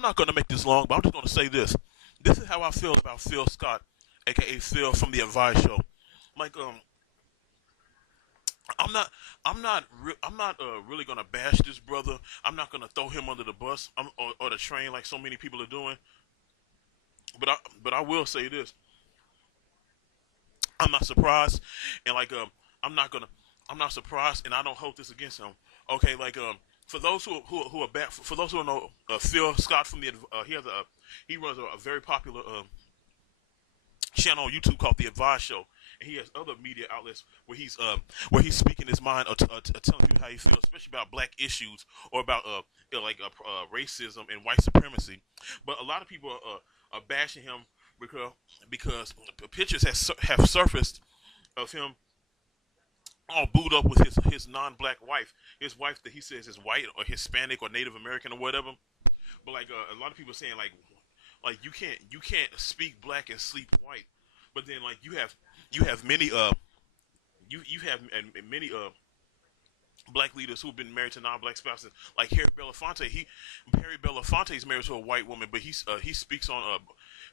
I'm not gonna make this long, but I'm just gonna say this. This is how I feel about Phil Scott, aka Phil from the Advice Show. Like I'm not I'm not really gonna bash this brother. I'm not gonna throw him under the bus or the train like so many people are doing. But I will say this. I'm not surprised, and I'm not gonna I'm not surprised, and I don't hold this against him. Okay, for those who are back for those who don't know, Phil Scott from the he runs a very popular channel on YouTube called The Advice Show, and he has other media outlets where he's speaking his mind or telling people how he feels, especially about black issues or about racism and white supremacy. But a lot of people are bashing him because because pictures have surfaced of him all booed up with his non-black wife, his wife that he says is white or Hispanic or Native American or whatever. But a lot of people saying like you can't speak black and sleep white. But then you have many you have many black leaders who've been married to non-black spouses, like Harry Belafonte. Harry Belafonte is married to a white woman, but he speaks on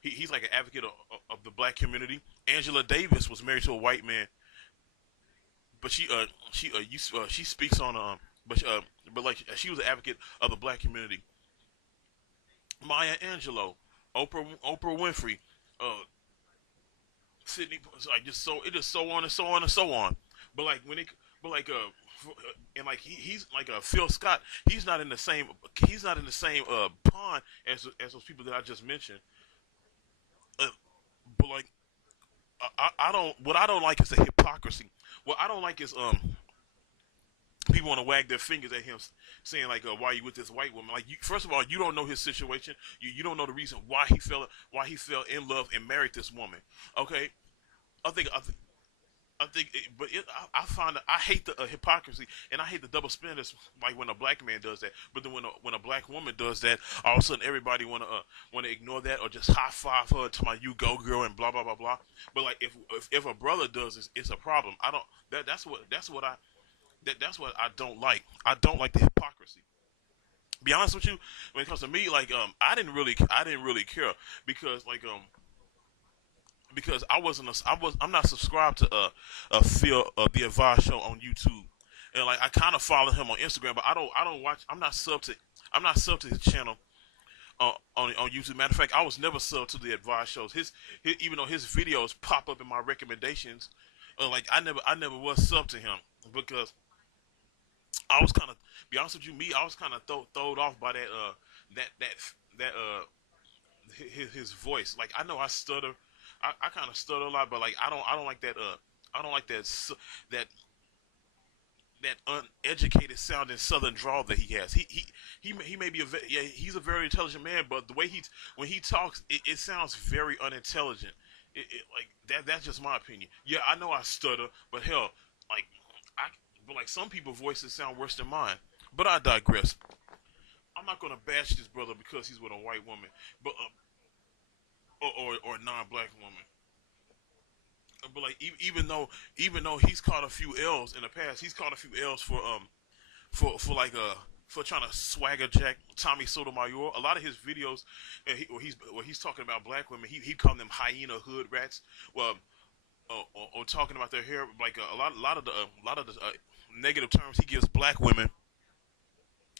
he's like an advocate of the black community. Angela Davis was married to a white man, but she speaks on but like she was an advocate of the black community. Maya Angelou, Oprah Winfrey, uh, Sydney, like just so it is so on and so on and so on. But like when it, but like and like he's like Phil Scott. He's not in the same pond as those people that I just mentioned. Uh, but like I don't. What I don't like is the hypocrisy. What I don't like is people want to wag their fingers at him, saying "Why are you with this white woman?" First of all, you don't know his situation. You don't know the reason why he fell in love and married this woman. Okay, I think I think. I find that I hate the hypocrisy and I hate the double standards. Like when a black man does that, but then when a black woman does that, all of a sudden everybody wanna ignore that or just high five her to my "you go girl" and blah blah blah blah. But like if a brother does this, it's a problem. I don't that's what I don't like. I don't like the hypocrisy. Be honest with you, when it comes to me, I didn't really care because because I'm not subscribed to Phil the Advice Show on YouTube, and like I kind of follow him on Instagram, but I don't watch. I'm not sub to his channel on YouTube. Matter of fact, I was never sub to the Advice Shows. Even though his videos pop up in my recommendations, I never was sub to him because I was kind of be honest with you, I was kind of thrown off by that that that his voice. Like I know I stutter, I kind of stutter a lot, but like I don't like that I don't like that that uneducated sounding Southern drawl that he has. He may be yeah, he's a very intelligent man, but the way when he talks, it sounds very unintelligent. Like that's just my opinion. Yeah, I know I stutter, but hell, like I but like some people's voices sound worse than mine. But I digress. I'm not gonna bash this brother because he's with a white woman, but or a non-black woman. But like even though he's caught a few L's in the past, he's caught a few L's for trying to swagger jack Tommy Sotomayor. A lot of his videos, where he's talking about black women, he call them hyena hood rats. Well, or talking about their hair, like a lot of the negative terms he gives black women.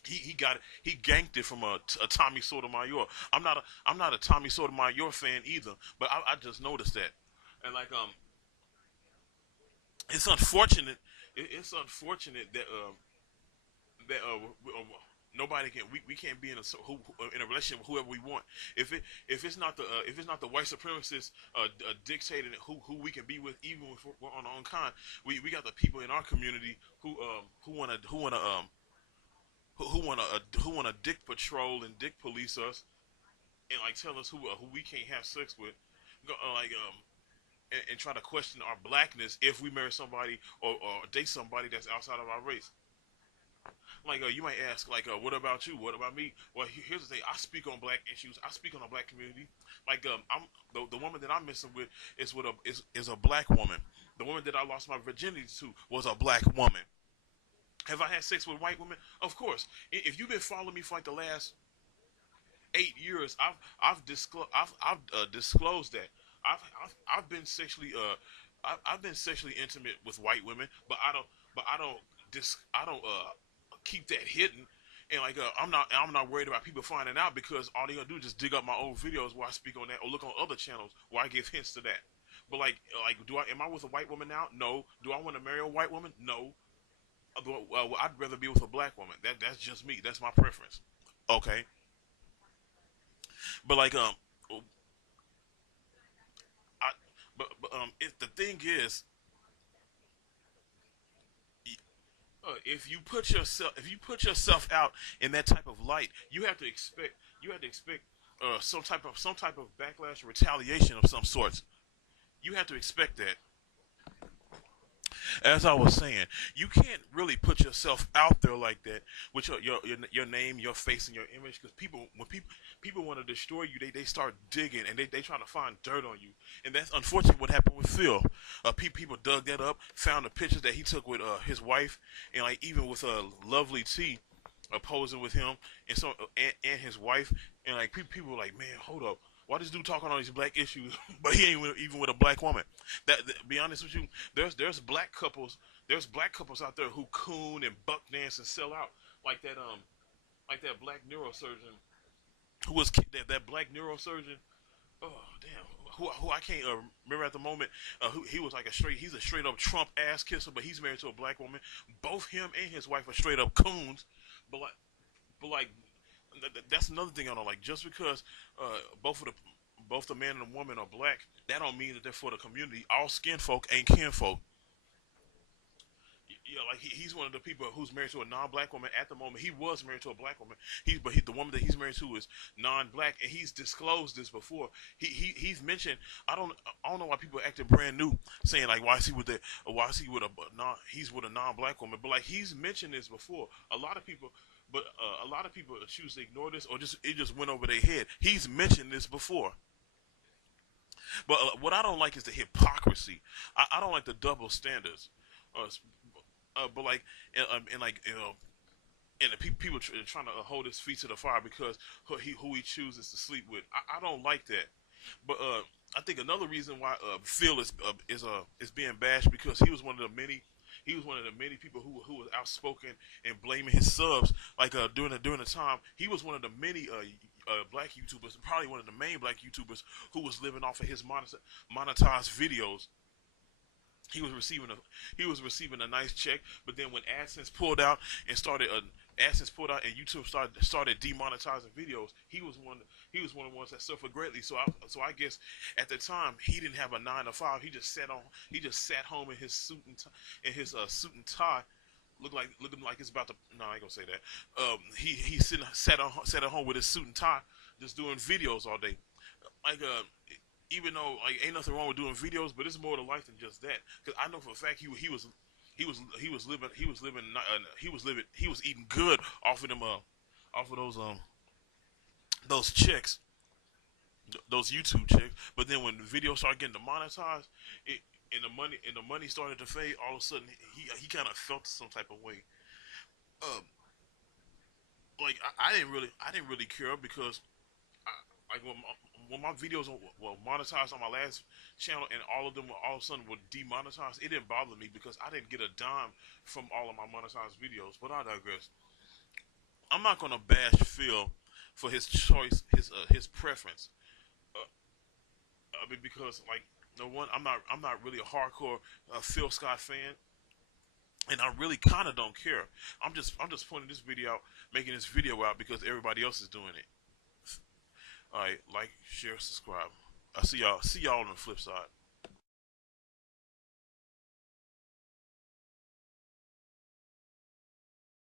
He ganked it from a Tommy Sotomayor. I'm not a Tommy Sotomayor fan either, but I just noticed that, and it's unfortunate. It's unfortunate that that nobody can we can't be in in a relationship with whoever we want. If it's not the white supremacists dictating who we can be with, even if we're on our own kind, we got the people in our community who wanna dick patrol and dick police us and like tell us who we can't have sex with. And try to question our blackness if we marry somebody or date somebody that's outside of our race. You might ask, what about you? What about me? Well, here's the thing. I speak on black issues. I speak on the black community. I'm the woman that I'm messing with is a black woman. The woman that I lost my virginity to was a black woman. Have I had sex with white women? Of course. If you've been following me for like the last 8 years, I've disclosed that I've been sexually I've been sexually intimate with white women, but I don't keep that hidden. And like I'm not worried about people finding out because all they gonna do is just dig up my old videos where I speak on that or look on other channels where I give hints to that. But like do I am I with a white woman now? No. Do I want to marry a white woman? No. Well, I'd rather be with a black woman. That's just me. That's my preference. Okay. But like I the thing is, if you put yourself out in that type of light, you have to expect some type of backlash or retaliation of some sorts. You have to expect that. As I was saying, you can't really put yourself out there like that with your name, your face, and your image. Because people want to destroy you, they start digging and they try to find dirt on you. And that's unfortunately what happened with Phil. People dug that up, found the pictures that he took with his wife, and like even with Lovely T opposing with him, and and his wife, and like people were like, man, hold up. Why this dude talking on these black issues, but he ain't even with a black woman? Be honest with you, there's black couples out there who coon and buck dance and sell out like like that black neurosurgeon who was that black neurosurgeon. Oh damn, who I can't remember at the moment. He was like he's a straight up Trump ass kisser, but he's married to a black woman. Both him and his wife are straight up coons, but like that's another thing I don't like. Just because both the man and the woman are black, that don't mean that they're for the community. All skin folk ain't kin folk. Yeah, like he's one of the people who's married to a non-black woman at the moment. He was married to a black woman. The woman that he's married to is non-black, and he's disclosed this before. He's mentioned. I don't know why people acting brand new, saying like why is he with a he's with a non-black woman, but like he's mentioned this before. A lot of people choose to ignore this or just it just went over their head. He's mentioned this before. But what I don't like is the hypocrisy. I don't like the double standards. Uh, but like and like and the people trying to hold his feet to the fire because who he chooses to sleep with. I don't like that. But I think another reason why Phil is being bashed because he was one of the many people who was outspoken and blaming his subs. Like during the time, he was one of the many black YouTubers, probably one of the main black YouTubers who was living off of his monetized videos. He was receiving a nice check, but then when AdSense pulled out and YouTube started demonetizing videos, he was one of the ones that suffered greatly. So I guess at the time he didn't have a 9 to 5. He just sat home in his suit and tie. Looking like it's about to. No, I ain't gonna say that. He sat at home with his suit and tie, just doing videos all day. Like even though like ain't nothing wrong with doing videos, but it's more to life than just that. Because I know for a fact he was eating good off of them off of those chicks, those YouTube chicks. But then when the videos started getting demonetized, and the money started to fade, all of a sudden he kind of felt some type of way. Um, like I didn't really care because like when my videos were monetized on my last channel and all of them all of a sudden were demonetized, it didn't bother me because I didn't get a dime from all of my monetized videos. But I digress. I'm not gonna bash Phil for his choice, his preference. Uh, I mean because like no one, I'm not really a hardcore Phil Scott fan, and I really kind of don't care. I'm just pointing this video out, making this video out because everybody else is doing it. All right, like, share, subscribe. I see y'all on the flip side.